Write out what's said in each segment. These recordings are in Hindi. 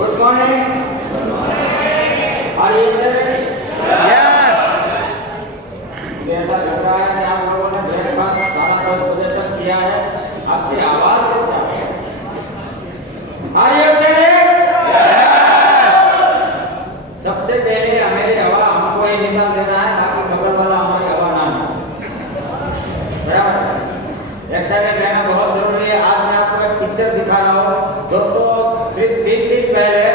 Good morning. Are you excited? Yes. मुझे ऐसा लग रहा है कि आप लोगों ने ब्रेकफास्ट 10:30 बजे तक किया है। आपकी आवाज को क्या है? Are you excited? सबसे पहले हमारी हवा हमको ये निकाल देना है ताकि बगल वाला हमारी हवा ना ले। बराबर? एक्साइटेड रहना बहुत जरूरी है। आज मैं आपको एक पिक्चर दिखा रहा हूँ। दोस्तों, सिर्फ 3 दिन पहले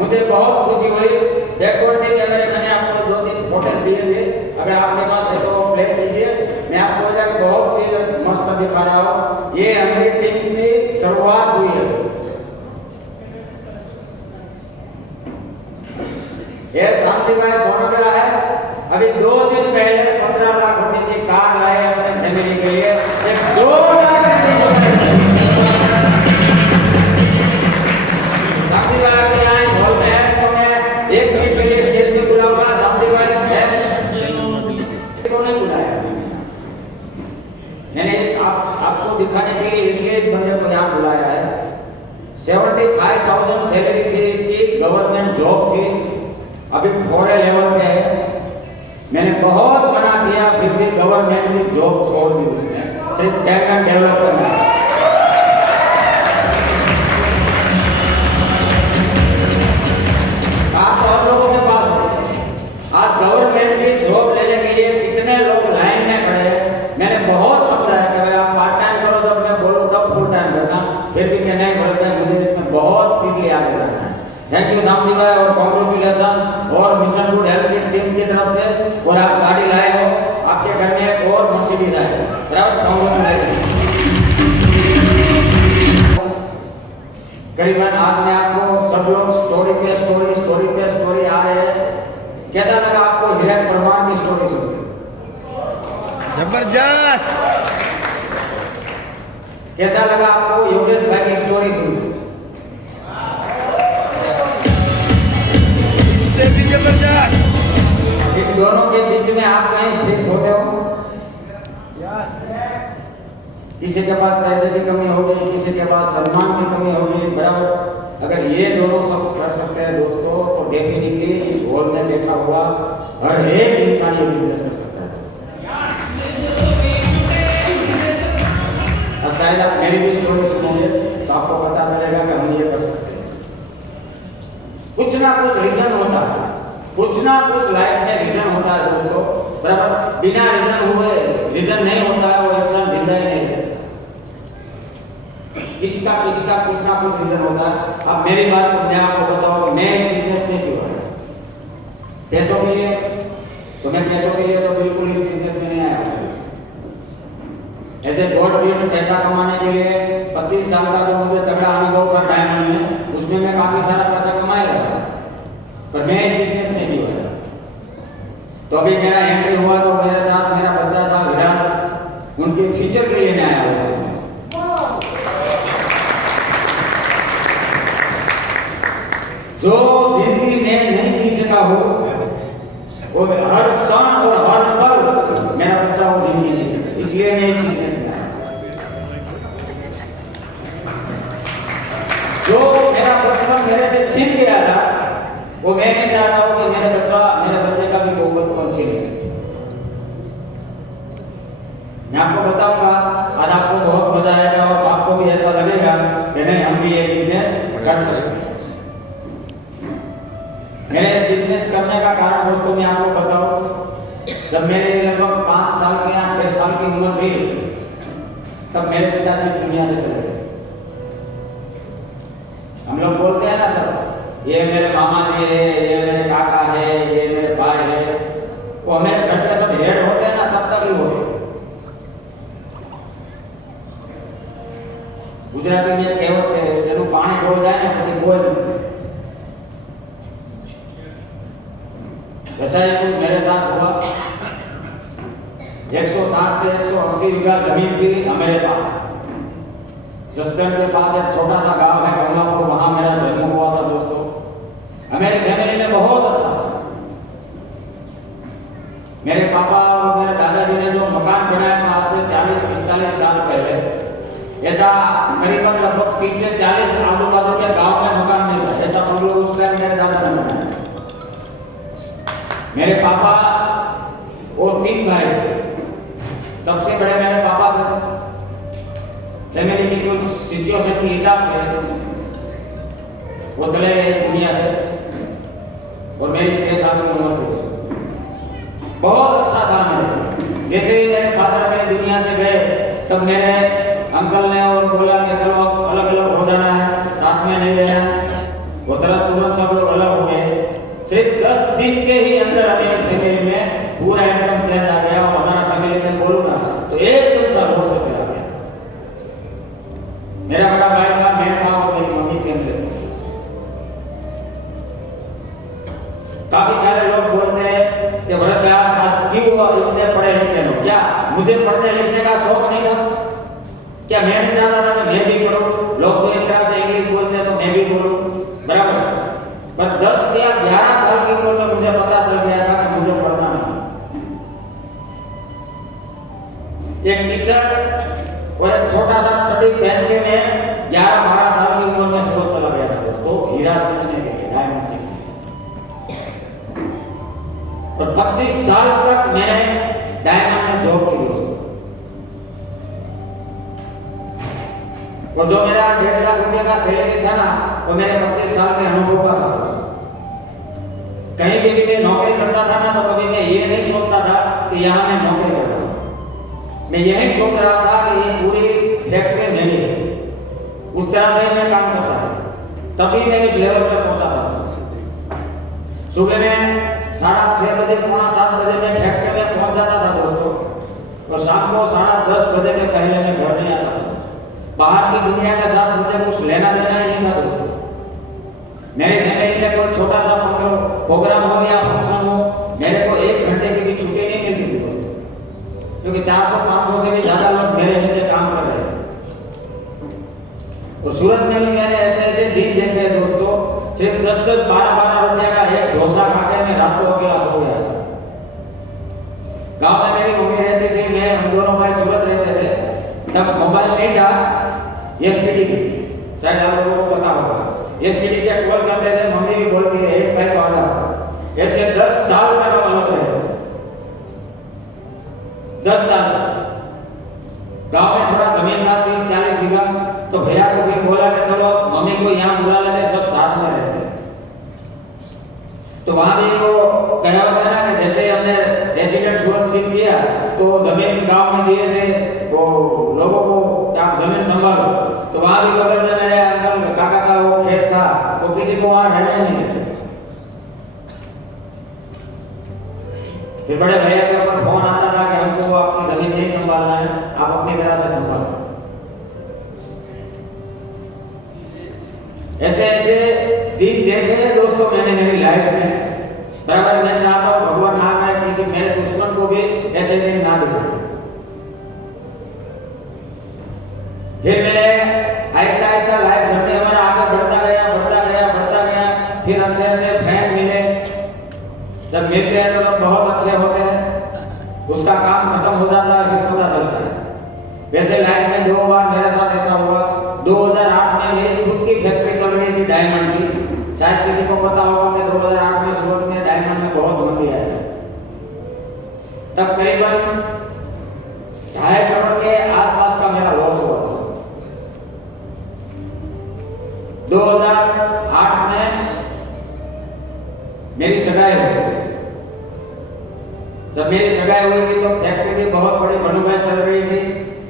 मुझे बहुत खुशी हुई। बैकवर्ड कैमरे मैंने आपको 2-3 फोटो दिए थे। अगर आपके पास है तो प्ले कीजिए। मैं आपको एक बहुत चीज मस्त दिखा रहा हूँ। ये हमारी टीम की शुरुआत हुई है। ये शांति भाई सोनकला है। अभी 2 दिन पहले 15 लाख रुपए की कार लाए अपने फैमिली के लिए। एक 2 लाख शांति भाई के यहाँ इस हॉल में है तो मैं 1 मिनट के लिए स्टेज पे बुलाऊंगा। शांति भाई है तो नहीं बुलाया मैंने। आपको दिखाने के लिए इसलिए इस बंदे को यहाँ बुलाया है। 75,000 सैलरी थी इसकी, गवर्नमेंट जॉब थी। अभी 4 लेवल पे है। मैंने बहुत मना किया, फिर भी गवर्नमेंट की जॉब छोड़ दी उसने, सिर्फ टैलेंट डेवलप करना। आप और लोगों के पास आज गवर्नमेंट की जॉब लेने के लिए कितने लोग लाइन में खड़े हैं। मैंने बहुत समझाया कि भाई आप पार्ट टाइम करो, जब मैं बोलूँ तब फुल टाइम करना। फिर भी मैं नहीं बोलता, मुझे इसमें बहुत स्पीडली आगे बढ़ना है। थैंक यू शांति भाई और कांग्रेचुलेशन और मिशन गुड हेल्थ की टीम की तरफ से। और आप गाड़ी लाए हो, आपके घर में एक और मर्सिडीज आए। बराबर, कांग्रेचुलेशन। करीबन आज मैं आपको सब लोग स्टोरी पे स्टोरी आ रहे हैं। कैसा लगा आपको हिरेन परमार की स्टोरी सुन? जबरदस्त। कैसा लगा आपको योगेश भाई की स्टोरी सुन? भी जबरदस्त। इन दोनों के बीच में आप कहीं स्थित होते हो? किसी के पास पैसे की कमी होगी, किसी के पास सम्मान की कमी होगी। बराबर, अगर ये दोनों शख्स कर सकते हैं दोस्तों, तो डेफिनेटली इस हॉल में बैठा हुआ हर एक इंसान ये बिजनेस कर सकता है। शायद आप मेरी भी स्टोरी सुनोगे तो आपको पता चलेगा कि हम ये कर सकते हैं। कुछ ना कुछ रीजन होता है, कुछ ना कुछ लाइफ में रीजन होता है दोस्तों। बराबर, बिना रीजन हुए रीजन नहीं होता है, वो इंसान जिंदा ही नहीं रहता। किसी का कुछ ना कुछ रीजन होता है। अब मेरी बात मैं आपको बताऊं, मैं इस बिजनेस में क्यों आया? पैसों के लिए? तो मैं पैसों के लिए तो बिल्कुल इस बिजनेस में नहीं आया। ऐसे गॉड गिफ्ट पैसा कमाने के लिए 25 साल का जो मुझे तगड़ा अनुभव था डायमंड में, उसमें मैं काफी सारा पैसा कमाया, पर मैं इस बिजनेस में क्यों आया? तो अभी मेरा एंट्री हुआ तो मेरे साथ मेरा बच्चा था विराज, उनके फ्यूचर के लिए मैं आया हुआ। जो जिंदगी में नहीं जी सका हो, वो हर क्षण और हर पल मेरा बच्चा वो जिंदगी जी सके, इसलिए मैं इस बिजनेस में आया। जो मेरा बचपन मेरे से छीन गया था, वो मैं नहीं चाह रहा हूं कि मेरे बच्चे का भी बहुमत कौन छीन ले। मैं आपको बताऊंगा, आज आपको बहुत मजा आएगा और आपको भी ऐसा लगेगा कि नहीं, हम भी ये बिजनेस कर सकते हैं। मेरे बिजनेस करने का कारण दोस्तों मैं आपको बताऊं, जब मेरे लगभग 5 साल की या 6 साल की उम्र थी, तब मेरे पिताजी इस दुनिया से चले गए। हम लोग बोलते हैं ना सर, ये मेरे मामा जी है, ये मेरे काका है, ये मेरे भाई है। वो हमारे घर के सब हेड होते हैं ना, तब तक ही होते। गुजराती में कहेवत है, जेनु पानी ढोल जाए ना किसी कोई नहीं। वैसा ही कुछ मेरे साथ हुआ। 160 से 180 बीघा जमीन थी हमारे पास। जसदन के पास एक छोटा सा गांव है कमलापुर, वहां मेरा जन्म हुआ था दोस्तों। हमारे फैमिली में बहुत अच्छा था। मेरे पापा और मेरे दादाजी ने जो मकान बनाया था आज से 40-45 साल पहले, ऐसा करीबन लगभग 30 से 40 आजू बाजू के गांव में मकान नहीं था। ऐसा प्रॉब्लम मेरे पापा और 3 भाई थे। सबसे बड़े मेरे पापा थे। फैमिली की कुछ सिचुएशन के हिसाब से वो चले गए इस दुनिया से और मेरी 6 साल की उम्र थी। बहुत अच्छा था मेरे। जैसे ही मेरे फादर मेरी दुनिया से गए तब मेरे अंकल ने और बोला कि चलो अलग अलग हो जाना है, साथ में नहीं रहना है। वो तुरंत सब लोग अलग हो गए। सिर्फ 10 दिन के ही अंदर हमारी फैमिली में पूरा एकदम चेंज आ गया और हमारा फैमिली में बोलूँ ना तो एकदम सा रोड से आ गया। मेरा बड़ा भाई था, मैं था और मेरी मम्मी थी। हम लोग काफी सारे लोग बोलते हैं कि भरत आप आज क्यों इतने पढ़े लिखे हो? क्या मुझे पढ़ने लिखने का शौक नहीं था? क्या मैं नहीं चाहता था कि मैं भी पढ़ूं? लोग जो इस तरह से इंग्लिश बोलते हैं तो मैं भी बोलूं, बराबर। पर 10 या 11 साल की उम्र में मुझे पता चल गया था कि मुझे पढ़ना नहीं। एक टी शर्ट और एक छोटा सा छड़ी पहन के मैं 11-12 साल की उम्र में स्कूल चला गया था दोस्तों, हीरा सीखने के लिए, डायमंड सीखने। और 25 साल तक मैंने डायमंड में जॉब की दोस्तों। और जो मेरा 1.5 लाख रुपए का सैलरी था ना वो मेरे 25 साल के अनुभव का था दोस्तों। कहीं भी मैं नौकरी करता था ना तो कभी मैं ये नहीं सोचता था कि यहाँ मैं नौकरी कर रहा हूँ। मैं यही सोच रहा था कि ये पूरी फैक्ट्री मेरी है। उस तरह से मैं काम करता था, तभी मैं इस लेवल पे पहुंचा था दोस्तों। सुबह में 6:30 बजे, 6:45 बजे मैं फैक्ट्री में पहुंच जाता था दोस्तों और शाम को 10:30 बजे के पहले मैं घर नहीं आता था। बाहर की दुनिया के साथ मुझे कुछ लेना देना ही नहीं था दोस्तों। मेरे फैमिली में कोई छोटा सा प्रोग्राम हो या फंक्शन हो, मेरे को 1 घंटे की भी छुट्टी नहीं मिलती थी दोस्तों, क्योंकि 400-500 से भी ज्यादा लोग मेरे नीचे काम कर रहे हैं। और सूरत में भी मैंने ऐसे दिन देखे दोस्तों, सिर्फ 10-10, 12-12 रुपए का एक डोसा खाकर मैं रात को अकेला सो गया था। गांव में मेरी मम्मी रहती थी, मैं हम दोनों भाई सूरत रहते थे। तब मोबाइल नहीं था, एसटीडी थी, शायद आप लोगों को पता होगा। एसटीडी से कॉल करते थे, मम्मी भी बोलती है एक भाई को आ जाओ। ऐसे 10 साल तक हम अलग रहे। 10 साल गांव में थोड़ा जमीन था 30-40 बीघा, तो भैया को फिर बोला कि चलो मम्मी को यहाँ बुला लेते, सब साथ में रहते। तो वहां भी वो कहा होता है ना कि जैसे हमने रेसिडेंट सूरत सीख किया तो जमीन गांव में दिए थे वो लोगों को कि आप जमीन संभालो। तो वहां भी बगल में मेरे अंकल काका का वो खेत था, तो किसी को वहां रहने नहीं देते। फिर बड़े भैया के ऊपर फोन आता था कि हमको आपकी जमीन नहीं संभालना है, आप अपनी तरह से संभालो। ऐसे ऐसे दिन देखे हैं दोस्तों मैंने मेरी लाइफ में, बराबर। मैं चाहता हूं भगवान ना करे किसी मेरे दुश्मन को भी ऐसे दिन ना दिखे। फिर मैंने आहिस्ता आहिस्ता लाइफ जर्नी हमारा आगे बढ़ता गया। फिर अच्छे अच्छे फ्रेंड मिले। जब मिलते हैं तो लोग बहुत अच्छे होते हैं, उसका काम खत्म हो जाता है, फिर पता चलता है। वैसे लाइफ में 2 बार मेरे साथ ऐसा हुआ। 2008 में मेरी खुद की फैक्ट्री चल रही थी डायमंड की। शायद किसी को पता होगा कि 2008 में सूरत में डायमंड में बहुत मंदी आई। तब करीबन 2.5 करोड़ के आसपास का मेरा लॉस हुआ था। 2008 में मेरी सगाई हुई। जब मेरी सगाई हुई थी तो फैक्ट्री भी बहुत बड़ी बनूभाई चल रही थी।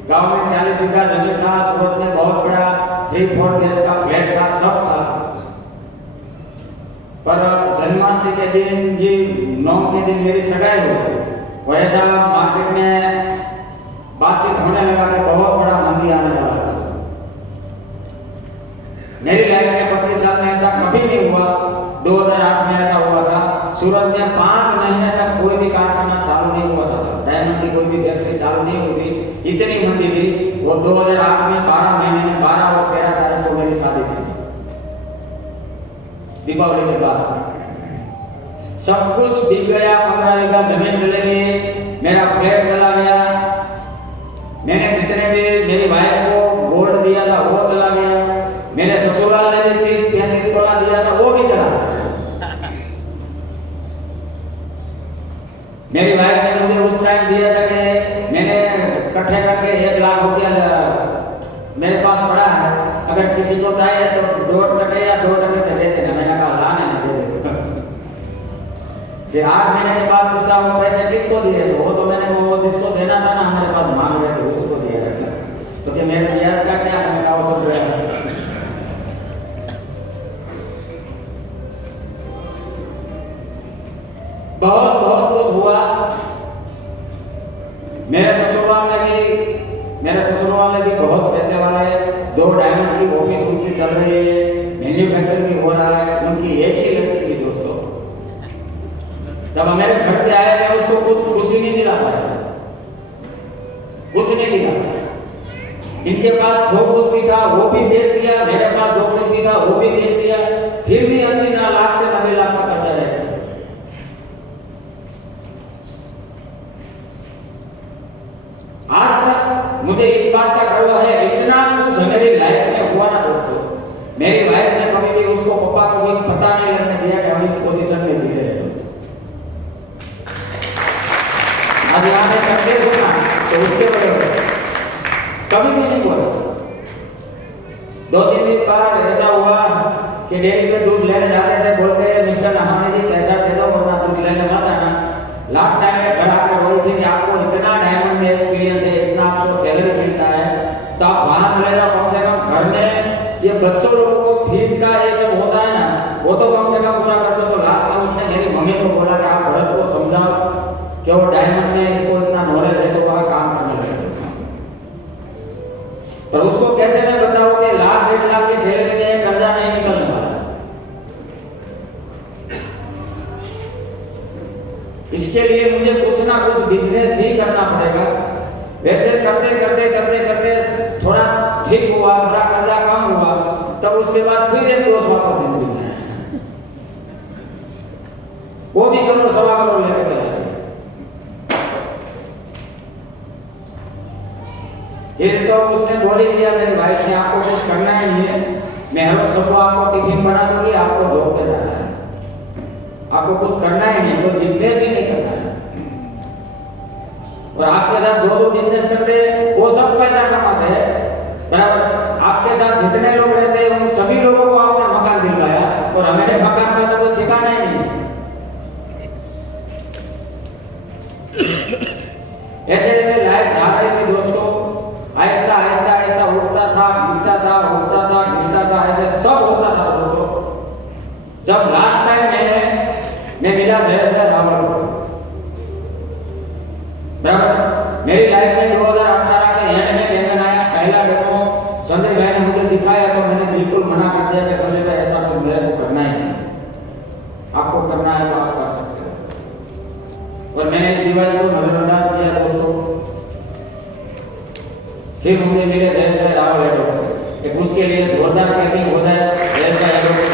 गांव में 40 बीघा जमीन था, सूरत में बहुत बड़ा 3-4 बीएच का फ्लैट था, सब था। पर जन्माष्टमी के दिन जी 9 के दिन मेरी सगाई हुई। और ऐसा मार्केट में बातचीत होने लगा कि बहुत बड़ा मंदी आने वाला है। मेरी लाइफ में 25 साल में ऐसा कभी नहीं हुआ। 2008 में ऐसा हुआ था। सूरत में 5 महीने तक कोई भी कारखाना चालू नहीं हुआ था सर। डायमंड की कोई भी फैक्ट्री चालू नहीं हुई थी, इतनी मंदी थी। और 2008 में 12 महीने में 12 और 13 तारीख को मेरी शादी थी, दीपावली के बाद। सब कुछ बिक गया। 15 बीघा जमीन चले गई, मेरा फ्लैट चला गया। मैंने जितने भी मेरी वाइफ को गोल्ड दिया था वो चला गया। मेरे ससुराल ने भी 30-35 तोला दिया था, वो भी चला गया। मेरी वाइफ ने मुझे उस टाइम दिया था कि मैंने इकट्ठे करके 1 लाख रुपया मेरे पास पड़ा है, अगर किसी को चाहिए तो 2% या 2% दे देना। मैंने कहा ला नहीं दे देगा। फिर 8 महीने के बाद पूछा वो पैसे किसको दिए, तो वो तो मैंने वो जिसको देना था ना हमारे पास मांग रहे थे उसको दिया है। तो कि मेरे ब्याज का क्या, मैंने कहा वो सब गया। बहुत बहुत कुछ हुआ। मेरे ससुराल में भी बहुत पैसे वाले, 2 डायमंड की ऑफिस उनकी चल रही है, मैन्युफैक्चरिंग हो रहा है। उनकी एक ही लड़की थी दोस्तों। जब मेरे घर पे आए मैं उसको कुछ नहीं दिला पाया, कुछ नहीं दिला। इनके पास जो कुछ भी था वो भी बेच दिया, मेरे पास जो कुछ भी था वो भी बेच दिया। फिर भी 80 लाख से 90 लाख का कर्जा रह गया। आज तक मुझे इस बात का गर्व है, इतना कुछ मेरी लाइफ में हुआ ना दोस्तों। मेरी वाइफ ने कभी भी उसको पापा को भी पता नहीं लगने दिया कि हम इस पोजीशन में जी रहे हैं। आज यहाँ पे सक्सेस होना तो उसके बराबर कभी भी नहीं बोला। 2-3 दिन बाद ऐसा हुआ कि डेयरी पे दूध लेने जाते थे, बोलते मिस्टर नहाने जी पैसा दे दो वरना दूध लेने मत आना। लास्ट टाइम में घर आकर वही थी कि आपको इतना डायमंड में एक्सपीरियंस है, इतना आपको सैलरी मिलता है, तो आप वहां चले जाओ। कम से कम घर में ये बच्चों लोगों को फीस का ये सब होता है ना, वो तो कम से कम पूरा कर दो। तो लास्ट टाइम उसने मेरी मम्मी को बोला कि आप भरत को समझाओ कि वो डायमंड में इसको इतना नॉलेज है तो वहां काम करने लगे। पर उसको कैसे मैं बताऊं कि 1-1.5 लाख की सैलरी में कर्जा नहीं निकलने वाला। इसके लिए मुझे कुछ ना कुछ बिजनेस ही करना पड़ेगा। वैसे करते थोड़ा ठीक हुआ, थोड़ा कर्जा कम हुआ, तब उसके बाद फिर एक दोस्त वापस जिंदगी में आया, वो भी 1 करोड़ 1.25 करोड़ लेकर चला गया। फिर तो उसने बोल ही दिया मेरी वाइफ ने, आपको कुछ करना ही नहीं है, मैं हर रोज सबको आपको टिफिन बना दूंगी, आपको जॉब पे जाना है, आपको कुछ करना ही नहीं, कोई बिजनेस ही नहीं करना है। और आपके साथ जो बिजनेस करते हैं वो सब पैसा कमाते हैं, बराबर। आपके साथ जितने लोग रहते हैं उन सभी लोगों को आपने मकान दिलवाया, और हमारे मकान का तो कोई ठिकाना ही नहीं है। ऐसे ऐसे लाइफ जा रही थी दोस्तों। आहिस्ता आहिस्ता आहिस्ता उठता था, गिरता था, उठता था, गिरता था, ऐसे सब होता था दोस्तों। जब लास्ट टाइम मैं मिला जयेश भाई रावल को, बराबर। मेरी लाइफ में 2018 के एंड में कैमन आया, पहला डेमो संजय भाई ने मुझे दिखाया, तो मैंने बिल्कुल मना कर दिया कि संजय भाई ऐसा कुछ मेरे को करना ही नहीं, आपको करना है तो आप कर सकते हो। और मैंने इस डिवाइस को नजरअंदाज किया दोस्तों। फिर मुझे मिले जयेश भाई रावल एडवोकेट, एक उसके लिए जोरदार क्लैपिंग हो जाए जयेश भाई एडवोकेट।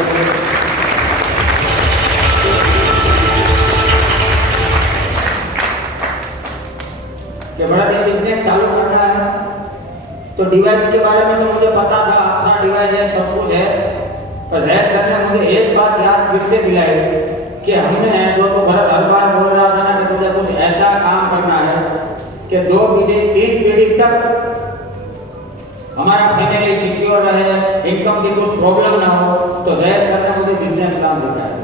कि बड़ा बिजनेस चालू करना है, तो डिवाइस के बारे में तो मुझे पता था, अच्छा डिवाइस है, सब कुछ है। पर जयेश सर ने मुझे एक बात याद फिर से दिलाई कि हमने जो तो भरत हर बार बोल रहा था ना कि तुझे कुछ ऐसा काम करना है कि 2 पीढ़ी 3 पीढ़ी तक हमारा फैमिली सिक्योर रहे, इनकम की कुछ प्रॉब्लम ना हो। तो जयेश सर ने मुझे बिजनेस प्लान दिखाया।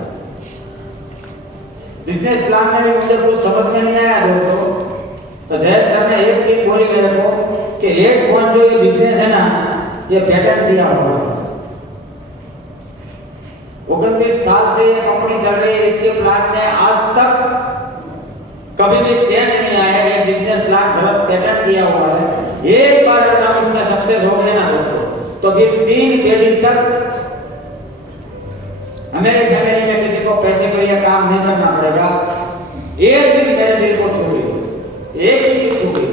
बिजनेस प्लान में भी मुझे कुछ समझ में नहीं आया दोस्तों। तो जयेश सर ने एक चीज बोली मेरे को कि एक पॉइंट जो ये बिजनेस है ना, ये पेटेंट दिया हुआ है। 29 साल से ये कंपनी चल रही है, इसके प्लान में आज तक कभी भी चेंज नहीं आया। ये बिजनेस प्लान भरत पेटेंट दिया हुआ है। एक बार अगर हम इसमें सक्सेस हो गए ना दोस्तों, तो फिर 3 पीढ़ी तक हमारे फैमिली में किसी को पैसे के लिए काम नहीं करना पड़ेगा। एक चीज मेरे दिल को छू गई, एक ही चीज छू गई।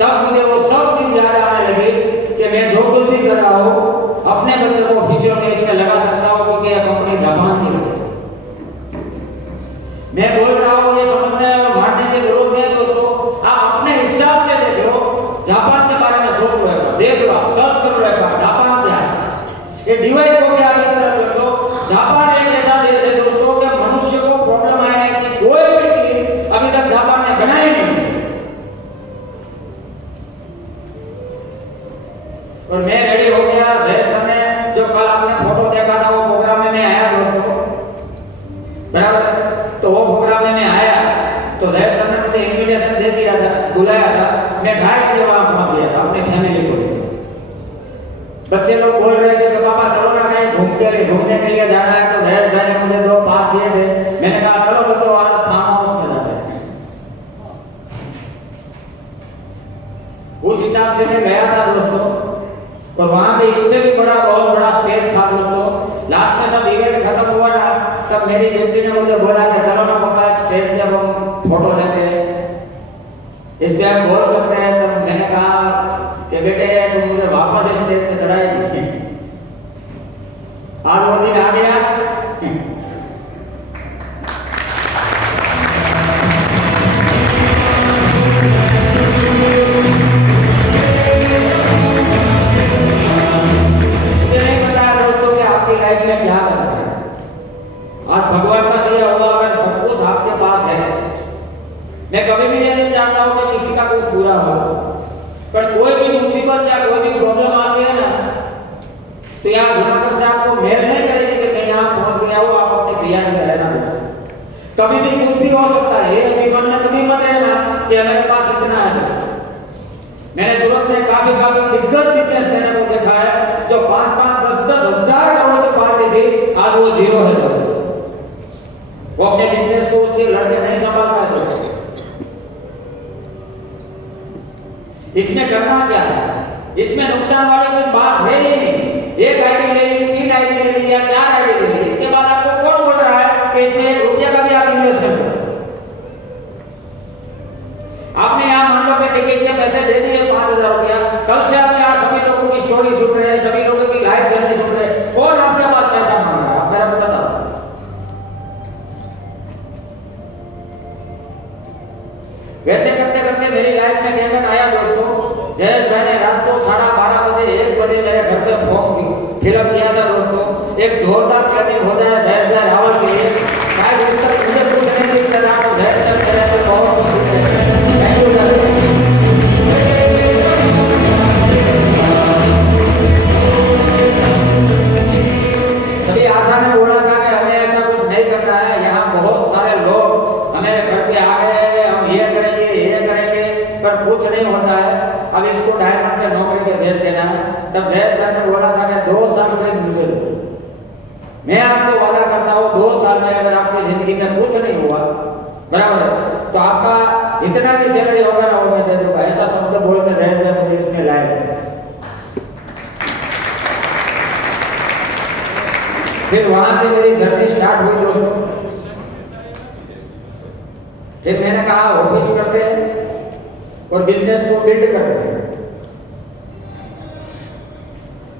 तब मुझे वो सब चीज याद आने लगी कि मैं जो कुछ भी कर रहा हूँ अपने बच्चों को फ्यूचर में इसमें लगा सकता हूँ, क्योंकि यह कंपनी जापान की है। मैं बोल रहा हूँ ये समझने और मानने की जरूरत नहीं है दोस्तों। आप अपने हिसाब से देख लो, जापान के बारे में सोच लो एक बार, देख लो, आप सर्च कर लो एक बार जापान क्या है। ये डिवाइस को भी आप इस तरह कर लो। जापान एक ऐसा देश है दोस्तों कि मनुष्य को प्रॉब्लम आए ऐसी कोई भी चीज लोग बोल रहे थे कि पापा चलो ना कहीं घूमने के लिए जाना है, तो जयेश भाई ने मुझे 2 पास दिए थे। मैंने कहा चलो बच्चों आज फार्म हाउस में जाते हैं। उस हिसाब से मैं गया था दोस्तों, और वहां पे इससे भी बहुत बड़ा स्टेज था दोस्तों। लास्ट में सब इवेंट खत्म हुआ ना, तब मेरी बेटी ने मुझे बोला कि चलो ना पापा एक स्टेज पे अब हम फोटो लेते हैं, इस पे हम बोल सकते हैं। तब मैंने कहा कि बेटे तुम मुझे वापस स्टेज पे चढ़ाएगी। आज वो दिन आ गया। लाइफ में क्या चल रहा है, आज भगवान का दिया हुआ अगर सब कुछ आपके पास है, मैं कभी भी ये नहीं चाहता हूं कि किसी का कुछ बुरा हो, पर कोई भी मुसीबत या कोई भी प्रॉब्लम आती है ना, तो यहाँ जूनागढ़ से आपको मेल नहीं करेगी कि मैं यहाँ पहुंच गया हूँ, आप अपनी तैयारी में रहना दोस्तों। कभी भी कुछ भी हो सकता है, ये अभी मन में कभी मत रहना कि मेरे पास इतना है दोस्तों। मैंने सूरत में काफी दिग्गज बिजनेसमैनों को देखा है जो 5-5, 10-10 हजार करोड़ की पार्टी थी, आज वो जीरो है दोस्तों। वो अपने बिजनेस को उसके लड़के नहीं संभाल पाए दोस्तों। इसमें करना क्या है, इसमें नुकसान वाली कुछ बात है ही नहीं। एक आईडी ले ली, 3 आईडी ले ली या 4 आईडी ले ली, इसके बाद आपको कौन बोल रहा है कि इसमें 1 रुपया का भी आप इन्वेस्ट कर दो। आपने यहाँ मान लो कि टिकट के पैसे दे दिए 5,000 रुपया, कल से आप यहाँ सभी लोगों की स्टोरी सुन रहे हैं, सभी लोगों की लाइव जर्नी सुन रहे हैं, कौन आपके पास पैसा मांग रहा है, आप मेरे को बताओ। वैसे करते करते मेरी लाइफ में कैमन आया दोस्तों। जयेश भाई ने रात को 12:30 बजे 1 बजे मेरे घर पे फॉर्म फिलअप किया था दोस्तों। एक जोरदार क्लैपिंग हो जाए जयेश भाई रावल के लिए। शायद उस तक मुझे कुछ नहीं दिखता था, तो जयेश सर कह रहे थे बहुत कुछ दिख रहे हैं। सभी आशा ने बोला था कि हमें ऐसा कुछ नहीं करना है, यहाँ बहुत सारे लोग हमारे घर पे आ गए, हम ये करेंगे, पर कुछ नहीं होता है, अब इसको डायरेक्ट में नौकरी पे भेज देना। तब जयेश सर ने बोला था कि 2 साल से मुझे, मैं आपको वादा करता हूँ 2 साल में अगर आपकी जिंदगी में कुछ नहीं हुआ बराबर है, तो आपका जितना भी सैलरी होगा ना वो मैं दे दूंगा। ऐसा शब्द बोल के जयेश भाई मुझे इसमें लाए। फिर वहां से मेरी जर्नी स्टार्ट हुई दोस्तों। फिर मैंने कहा ऑफिस करते हैं और बिजनेस को बिल्ड करते हैं।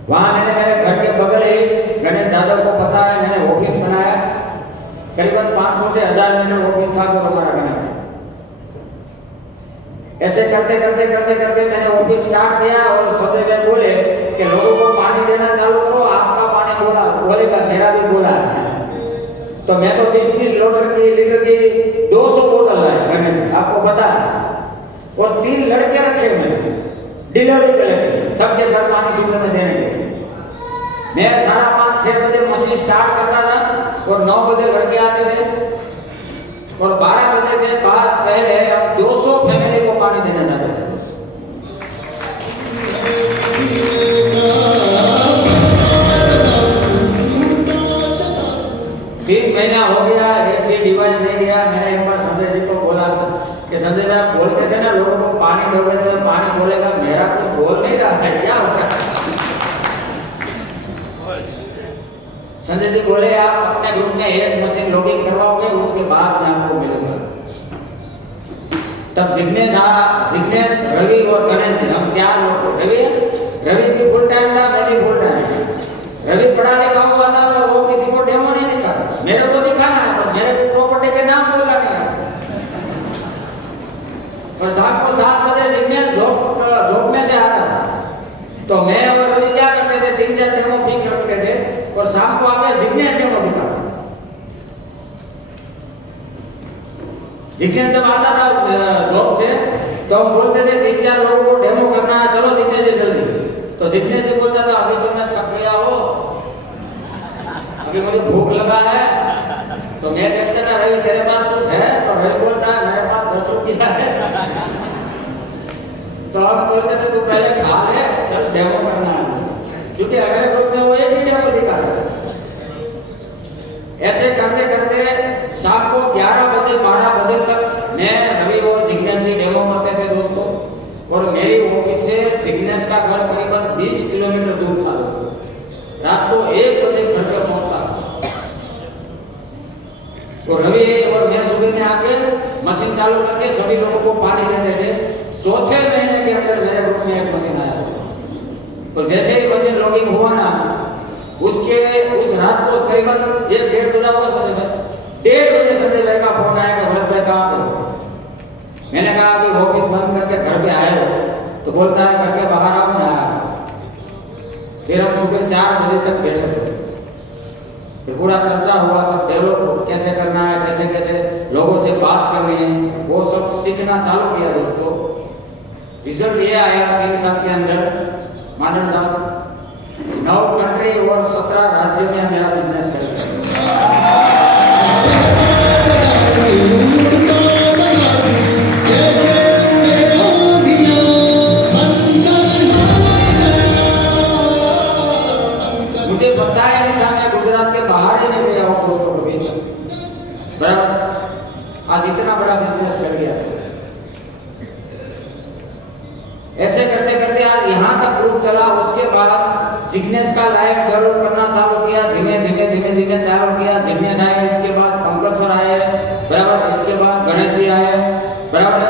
वहां मैंने मेरे घर के बगल ही गणेश यादव को पता है, मैंने ऑफिस बनाया। करीबन 500 से 1000 मीटर ऑफिस था जो हमारा बना था। ऐसे करते करते मैंने ऑफिस स्टार्ट किया और सबसे पहले बोले कि लोगों को पानी देना चालू करो। आपका पानी बोलेगा, मेरा भी बोला है। तो मैं तो 20-20 लीटर की 200 बोतल लाया, आपको पता है, और 3 लड़के रखे मैंने डिलीवरी के लिए, सबके घर पानी सुबह में देने के। मैं 5:30-6 बजे मशीन स्टार्ट करता था और 9 बजे लड़के आते थे, और 12 बजे के बाद पहले हम 200 फैमिली को पानी देने जाते थे। 3 महीना हो गया, एक भी डिवाइस नहीं गया। मैंने एक बार संजय जी को बोला कि संजय जी आप बोलते थे ना लोगों को पानी दोगे तो पानी बोलेगा, मेरा कुछ बोल नहीं रहा है, क्या होगा। संजय जी बोले आप अपने ग्रुप में एक मशीन लॉगिंग करवाओगे, उसके बाद मैं आपको मिलूंगा। तब जिग्नेश, रवि और गणेश जी, हम 4 लोग थे। रवि भी फुल टाइम था, मैं भी फुल टाइम। रवि पढ़ा लिखा हुआ था और वो किसी को डेमो नहीं दिखा, मेरे को दिखाना है, पर मेरे को प्रॉपर्टी के नाम बोलना नहीं आता। और शाम को 7 बजे जिग्नेश जॉब में से आता था, तो मैं और रवि क्या करते थे, 3-4 डेमो फिक्स रखते थे और शाम को आके जिग्नेश डेमो दिखाता। जिग्नेश जब आता था जॉब से तो हम बोलते थे 3-4 लोगों को डेमो करना है, चलो जिग्नेश जी जल्दी। तो जिग्नेश जी बोलता था अभी तो मैं थक गया हो, अभी मुझे भूख लगा है। तो मैं देखता था रवि तेरे पास कुछ है, तो रवि बोलता है मेरे पास 10 रुपया है। तो हम बोलते थे तू पहले खा ले, चल डेमो करना है। क्योंकि हमारे ग्रुप में वो एक ही डेमो दिखा रहा है। ऐसे करते करते शाम को 11 बजे 12 बजे तक मैं रवि और जिग्नेश जी डेमो करते थे दोस्तों। और मेरी ऑफिस से जिग्नेश का घर करीबन 20 किलोमीटर दूर था दोस्तों। रात को 1 बजे घर पे पहुंचता तो रवि और मैं सुबह में आके मशीन चालू करके सभी लोगों को पानी देते थे। चौथे महीने के अंदर मेरे ग्रुप में एक मशीन आया तो जैसे ही मशीन लॉगिंग हुआ ना उस रात को करीबन 1-1:30 बजा होगा संजय भाई। 1:30 बजे संजय भाई का फोन आया कि भरत भाई कहाँ पे? मैंने कहा कि ऑफिस बंद करके घर पे आए हो? तो बोलता है घर के बाहर आओ, मैं आया। फिर हम सुबह 4 बजे तक बैठे थे। फिर पूरा चर्चा हुआ, सब डेवलप कैसे करना है, कैसे कैसे लोगों से बात करनी है, वो सब सीखना चालू किया दोस्तों। रिजल्ट ये आया 3 साल के अंदर मानन साहब 9 कंट्री और 17 राज्य में मेरा बिजनेस चल गया। मुझे पता ही नहीं था, मैं गुजरात के बाहर ही नहीं गया हूँ दोस्तों कभी। बराबर आज इतना बड़ा बिजनेस चल गया। ऐसे करते करते आज यहाँ तक ग्रुप चला। उसके बाद जिग्नेश का लाइफ डेवलप करना चालू किया, धीमे धीमे चालू किया। जिग्नेश आए, इसके बाद पंकज सर आए, बराबर, इसके बाद गणेश जी आए, बराबर।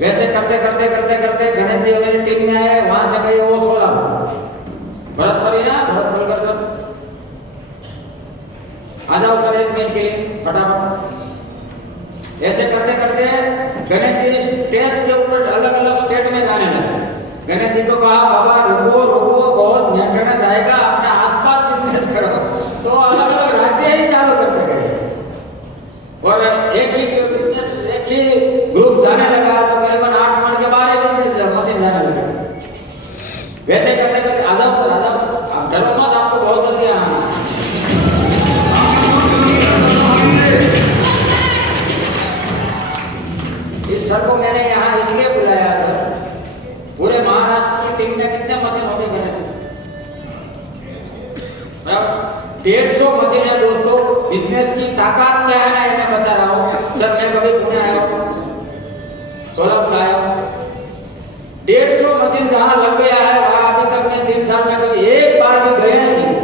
वैसे करते करते गणेश जी मेरी टीम में आए। वहां से गए वो 16 भरत सर, यहाँ भरत बोलकर सर आ जाओ सर 1 मिनट के लिए फटाफट। ऐसे करते करते गणेश जी स्टेज के ऊपर अलग अलग स्टेट में जाने लगे। गणेश जी को कहा बाबा रुको रुको, बहुत मेंटेनेंस आएगा, अपने आसपास बिजनेस करो। तो अलग अलग राज्य ही चालू करते गए और एक ही ग्रुप जाने लगा तो करीबन 8 मिनट के बाद मशीन जाने लगे। वैसे करते करते आ जाओ सर, आ जाओ, आप डरो मत, आपको बहुत जल्दी आना। इस सर को मैंने यहाँ इसलिए बुलाया सर, पूरे महाराष्ट्र की टीम में कितने मशीन होगी गणेश? 150 मशीन है दोस्तों। बिजनेस की ताकत क्या है ना ये मैं बता रहा हूँ सर। मैं कभी पुणे आया हूँ, सोलापुर आया हूँ, 150 मशीन जहाँ लग गया है वहाँ अभी तक मैं 3 साल में कभी एक बार भी गया ही नहीं।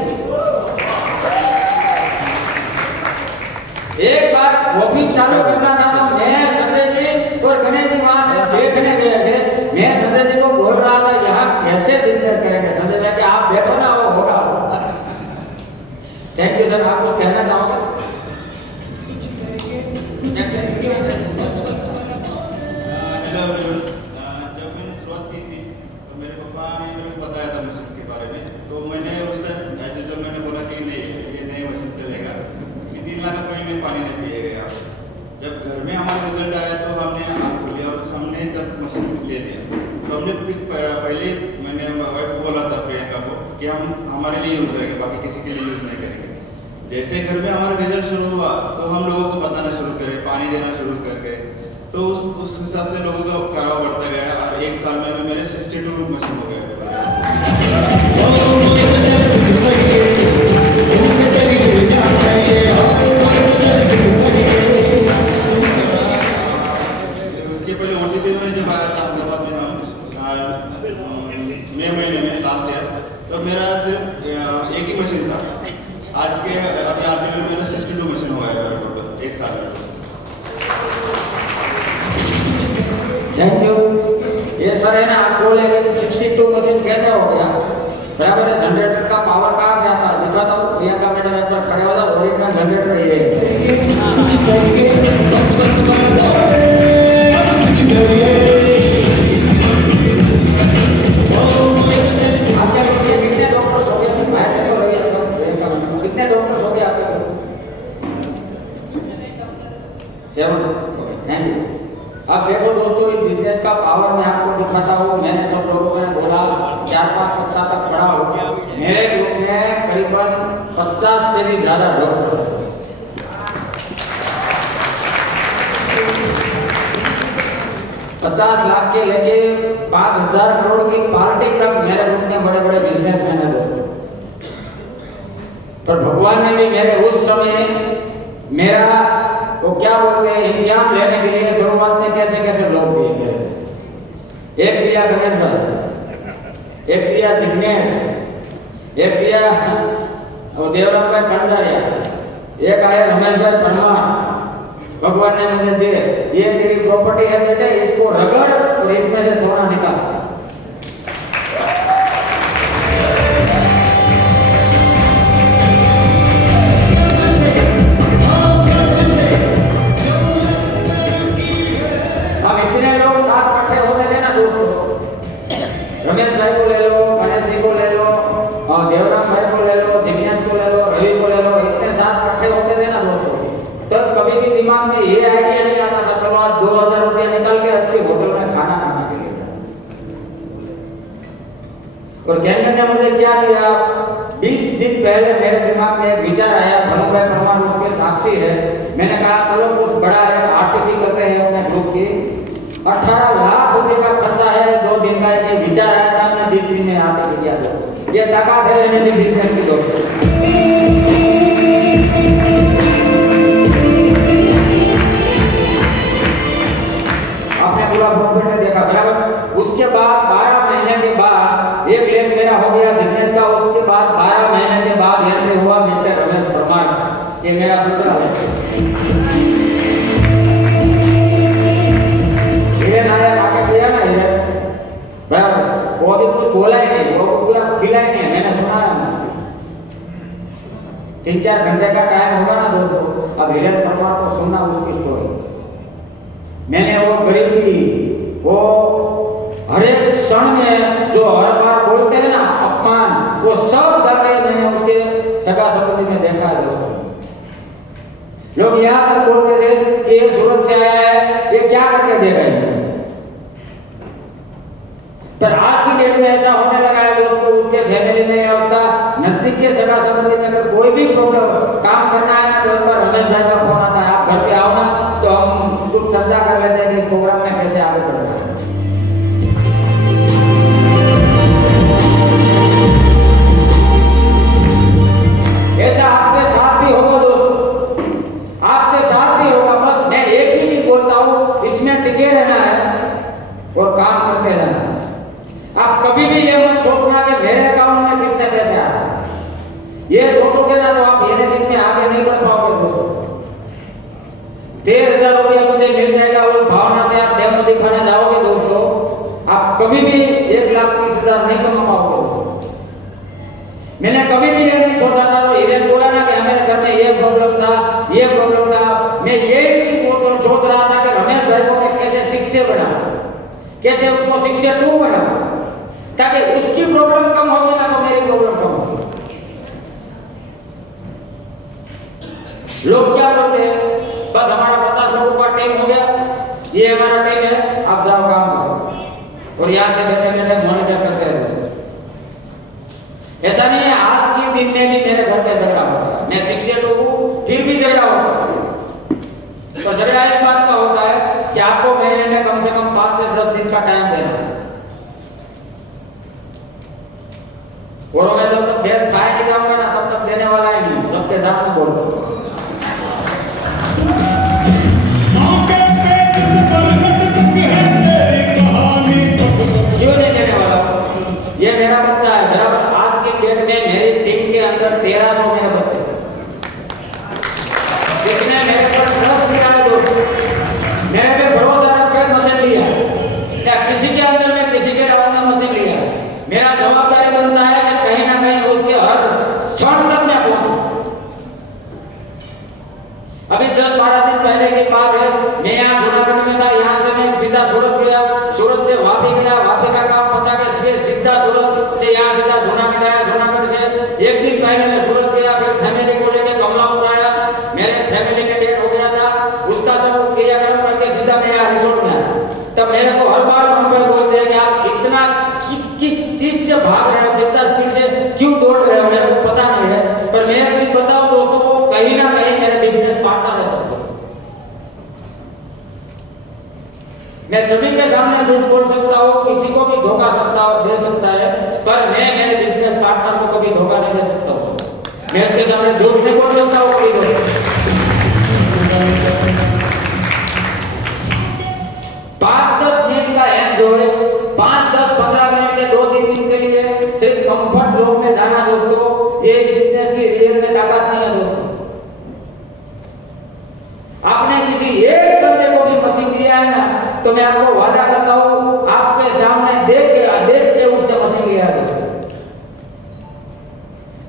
एक बार ऑफिस चालू करना था तो मैं संजय जी और गणेश जी वहां से देखने गए थे। मैं संजय जी को बोल रहा था यहाँ कैसे बिजनेस करेंगे। संजय भाई कि आप बैठो ना, वो होगा। Thank you sir. आप कुछ कहना चाहोगे? जब मैंने शुरुआत की थी तो मेरे पापा ने मेरे को बताया था मशीन के बारे में। तो मैंने उस टाइम जो मैंने बोला कि नहीं ये नई मशीन चलेगा कि 3 लाख कहीं में पानी नहीं पिएगा। जब घर में हमारा रिजल्ट आया तो हमने आँख खोली और हमने जब मशीन ले लिया तो हमने पहले मैंने वाइफ को बोला था प्रियंका को कि हम हमारे लिए यूज़ करेंगे, बाकी किसी के लिए यूज़ नहीं करेंगे। जैसे घर में हमारा रिजल्ट शुरू हुआ तो हम लोगों को बताना शुरू करें, पानी देना शुरू कर गए। तो उस हिसाब से लोगों का कराव बढ़ता गया और 1 साल में मेरे 62 मशीन हो गए। उसके पहले OTP में जब आया था अहमदाबाद में हम मई महीने में लास्ट ईयर, तो मेरा सिर्फ एक ही मशीन था। आज के अभी आरपी में मेरा 62 मशीन हो गया मेरा टोटल 1 साल में। Thank you. ये सर है ना, आप बोलेंगे 62 मशीन कैसे हो गया? बराबर है। जनरेटर का पावर कहाँ से आता है दिखाता हूँ। प्रियंका मैडम एक बार खड़े हो जाओ, ओरिजिनल जनरेटर ये है। कितने डॉक्टर्स हो गए? कितने डॉक्टर्स हो गए आपके? 7। Thank you. अब देखो दोस्तों, इस बिजनेस का पावर मैं आपको दिखाता हूँ। मैंने सब लोगों में बोला 4-5 कक्षा तक पढ़ा हो। मेरे ग्रुप में करीबन 50 से भी ज्यादा डॉक्टर हैं। 50 लाख के लेके 5,000 करोड़ की पार्टी तक मेरे ग्रुप में बड़े बड़े बिजनेसमैन हैं दोस्तों। पर भगवान ने भी मेरे उस समय मेरा वो क्या बोलते हैं इम्तिहान लेने के लिए शुरुआत में कैसे कैसे लोग दिए मेरे। एक दिया गणेश भाई, एक दिया जिग्नेश, एक दिया वो देवराम भाई कणजारिया, एक आया रमेश भाई परमार। भगवान ने मुझे दे, ये तेरी प्रॉपर्टी है बेटे, इसको रगड़ और इसमें से सोना निकाल। हम इतने लोग साथ इकट्ठे होते थे ना दोस्तों, रमेश भाई को ले लो, गणेश जी को ले लो, और देवराम भाई को ले लो, जिग्नेश को ले लो, रवि को ले लो, इतने साथ इकट्ठे होते थे ना दोस्तों, तब कभी भी दिमाग में ये आइडिया नहीं आता था चलो आज 2,000 रुपया निकाल के अच्छी होटल में खाना खाने के लिए। और कैंडन ने मुझे क्या दिया, 20 दिन पहले मेरे दिमाग में एक विचार आया, भनुभाई परमार उसके साक्षी है। मैंने कहा चलो कुछ बड़ा एक आरटीपी करते हैं अपने ग्रुप की। 18 लाख रुपए का खर्चा है, 2 दिन का एक विचार आया था, हमने 20 दिन में आरटीपी किया। ये ताकत है एनर्जी बिजनेस की दोस्तों। आपने पूरा प्रॉफिट में देखा बराबर। उसके बाद 12 महीने के बाद एक लेन मेरा हो गया जिग्नेश का। उसके बाद 12 महीने के बाद एंट्री हुआ मिस्टर रमेश परमार, ये मेरा दूसरा है। हिरेन आया आके किया ना हिरेन बराबर, वो अभी कुछ बोला ही नहीं, वो पूरा खिला ही नहीं है, मैंने सुना है। 3-4 घंटे का टाइम होगा ना दोस्तों, अब हिरेन परमार को सुनना उसकी स्टोरी। मैंने वो गरीबी, वो हर एक क्षण में जो हर बार बोलते हैं ना अपमान, वो सब जाके मैंने उसके सगा संबंधी में देखा है दोस्तों। लोग यहाँ तक बोलते थे कि ये सूरत से आया है, ये क्या करके देगा ये। पर आज की डेट में ऐसा होने लगा है दोस्तों, उसके फैमिली में या उसका नजदीक के सगा संबंधी में अगर कोई भी प्रॉब्लम काम करना है ना तो एक बार रमेश भाई का फोन आता है, आप घर पे आओ ना तो हम कुछ चर्चा कर लेते हैं कि इस प्रोग्राम में कैसे आगे बढ़ना है। ऐसा आपके साथ भी होगा दोस्तों, आपके साथ भी होगा। बस मैं एक ही चीज बोलता हूँ, इसमें टिके रहना है और काम करते रहना है। आप कभी भी ये मत सोचना कि मेरे अकाउंट में कितने पैसे आ रहे हैं, ये सोचोगे ना तो आप ये में आगे नहीं बढ़ पाओगे दोस्तों। 13,000 रुपया मुझे मिल जाएगा, उस भावना से आप डेमो दिखाने जाओगे दोस्तों, आप कभी भी 1,30,000 नहीं कमा पाओगे दोस्तों। मैंने कभी भी ये नहीं सोचा था, तो इधर बोला ना कि हमारे घर में ये प्रॉब्लम था, ये प्रॉब्लम था, मैं ये सोच रहा था कि रमेश भाई को मैं कैसे शिक्षक बनाऊं, कैसे उसको शिक्षक 2 बनाऊं, ताकि उसकी प्रॉब्लम कम होगी ना तो मेरी प्रॉब्लम कम होगी। लोग क्या करते हैं, बस हमारा 50 लोगों का टीम हो गया, ये हमारा टीम है, आप जाओ काम करो, और यहाँ से बैठे बैठे मॉनिटर करते हैं दोस्तों। ऐसा नहीं है, आज के दिन में भी मेरे घर पे झगड़ा होता है, मैं शिक्षक हूँ फिर भी झगड़ा होता है। तो झगड़ा इस बात का होता है कि आपको महीने में कम से कम 5 से 10 दिन का टाइम देना है, और मैं जब तक भैंस खाए नहीं जाऊंगा ना तब तक देने वाला ही नहीं, सबके सामने बोल दो। क्यों नहीं देने वाला, ये मेरा बच्चा है बराबर। आज के डेट में मेरी टीम के अंदर 1300 मेरे बच्चे, जिसने मेरे पर ट्रस्ट किया है दोस्तों, मेरे पे भरोसा रख के मशीन लिया है, या किसी के अंदर में किसी के डाउन में मशीन लिया है, मेरा जवाबदारी बनता है कि कहीं ना कहीं उसके हर क्षण तक मैं पहुंचूं। अभी 10-12 दिन पहले की बात है, मैं यहाँ जूनागढ़ में था, यहाँ से मैं सीधा सूरत गया, सूरत से वापी गया, वापी का काम पता के सीधा सूरत से यहाँ सीधा जूनागढ़ आया, जूनागढ़ से एक दिन पहले मैं सूरत गया, फिर फैमिली को लेकर कमलापुर आया, मेरे फैमिली के डेट हो गया था, उसका सब क्रियाक्रम करके सीधा मैं यहाँ रिसोर्ट में आया। तब मेरे को हर बार अनुभव बोलते हैं कि आप इतना किस चीज से भाग रहे हो, कितना स्पीड से क्यों दौड़ रहे हो, मेरे को पता नहीं है। पर मैं एक चीज बताऊं दोस्तों, वो कहीं ना कहीं मेरे बिजनेस पार्टनर है सब। मैं सभी के सामने झूठ बोल सकता हूँ, किसी को भी धोखा दे सकता है, पर मैं मेरे बिजनेस पार्टनर को कभी धोखा नहीं दे सकता हूँ। मैं उसके सामने झूठ नहीं बोल सकता हूँ कभी धोखा। 5-10 मिनट का एंजॉय, 5-10-15 मिनट के 2-3 दिन के लिए सिर्फ कंफर्ट जोन में जाना दोस्तों, ये बिजनेस की रियल में ताकत नहीं है दोस्तों। आपने किसी एक बंदे को भी मशीन दिया है ना, तो मैं आपको वादा करता हूँ आपके सामने देख के उसने मशीन लिया है दोस्तों।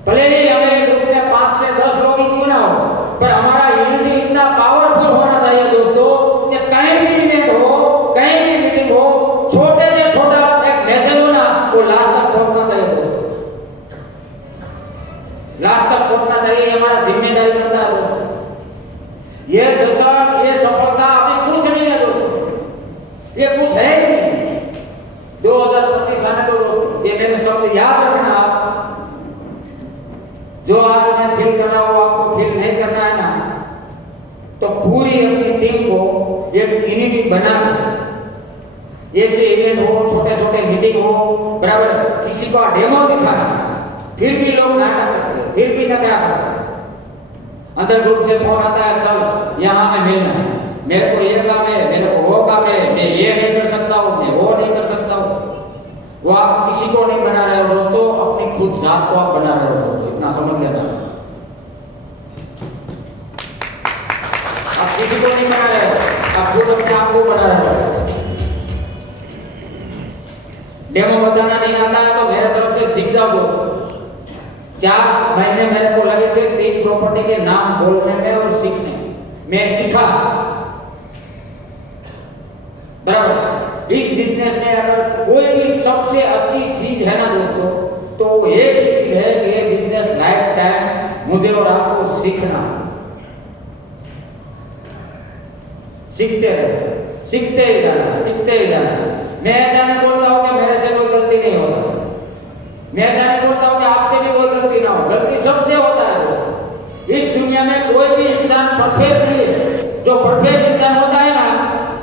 भले ही हमें ग्रुप में 5 से 10 लोग ही क्यों ना हो, पर हमारा यूनिटी इतना पावरफुल होना चाहिए दोस्तों कि कहीं भी इवेंट हो, कहीं भी मीटिंग हो, छोटे से छोटा एक मैसेज हो ना, वो लास्ट तक पहुंचना चाहिए दोस्तों। लास्ट तक पहुंचना चाहिए, हमारा जिम्मेदारी बनता है दोस्तों। ये जश्न, ये सफलता अभी कुछ नहीं है दोस्तों, ये कुछ है ही नहीं। 2025 आने दो दोस्तों, ये मेरे शब्द याद रखना आप। जो आज मैं फील कर रहा हूँ आपको फील नहीं करना है ना, तो पूरी अपनी टीम को एक यूनिटी बना के ऐसे इवेंट हो, छोटे छोटे मीटिंग हो, बराबर किसी को डेमो दिखाना, फिर भी लोग नाटक करते हैं, फिर भी नखरा करते हैं। अंदर ग्रुप से फोन आता है, चल यहाँ में मिलना है, मेरे को ये काम है, मेरे को वो काम है, मैं ये नहीं कर सकता हूँ, मैं वो नहीं कर सकता हूँ। वो आप किसी को नहीं बना रहे हो दोस्तों, अपनी खुद जात को आप बना रहे हो दोस्तों, इतना समझ लेना। आप किसी को नहीं बना रहे हो, आप खुद अपने आप को बना रहे हो। डेमो बताना नहीं आता है तो मेरे तरफ से सीख जाओ दोस्तों। 4 महीने मेरे को लगे थे 3 प्रॉपर्टी के नाम बोलने में और सीखने में, मैं सीखा बराबर। इस बिजनेस में अगर कोई भी सबसे अच्छी चीज है ना दोस्तों, तो वो एक ही चीज है कि ये बिजनेस लाइफ टाइम मुझे और आपको सीखना, सीखते रहे, सीखते ही जाना, सीखते ही जाना। मैं ऐसा नहीं बोल रहा हूँ कि मेरे से कोई गलती नहीं होता, मैं ऐसा नहीं बोलता हूँ कि आपसे भी कोई गलती ना हो, गलती सबसे होता है दोस्तों। इस दुनिया में कोई भी इंसान परफेक्ट नहीं है, जो परफेक्ट इंसान होता है ना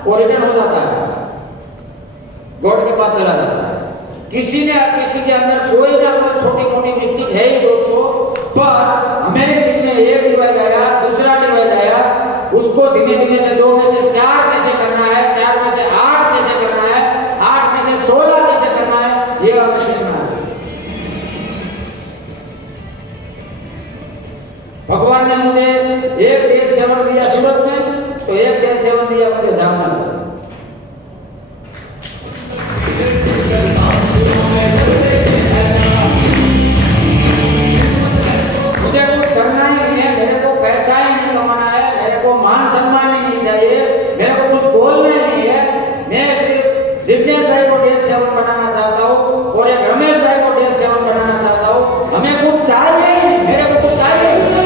वो रिटर्न हो जाता है, गॉड के पास चला जाता है। किसी के अंदर कोई ना कोई छोटी मोटी मिस्टेक है ही दोस्तों, पर हमारे टीम में एक डिवाइस आया, दूसरा डिवाइस आया, उसको धीमे धीमे से 2 में से 4 कैसे करना है, 4 में से 8 कैसे करना है, 8 में से 16 कैसे करना है, ये हमें सीखना है। भगवान ने मुझे एक देश सेवन दिया सूरत में, तो एक देश सेवन दिया मुझे जामनगर। मुझे कुछ करना ही नहीं है, मेरे को पैसा ही नहीं कमाना है, मेरे को मान सम्मान ही नहीं चाहिए, मेरे को कुछ बोलना ही नहीं है। मैं सिर्फ जिग्नेश भाई को देश सेवन बनाना चाहता हूँ और एक रमेश भाई को देश सेवन बनाना चाहता हूँ। हमें कुछ चाहिए ही नहीं, मेरे को कुछ चाहिए ही नहीं।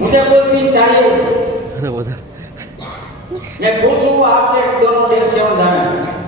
मुझे कोई भी चाहिए, मैं खुश हूँ आपके दोनों देश सेवन जाने।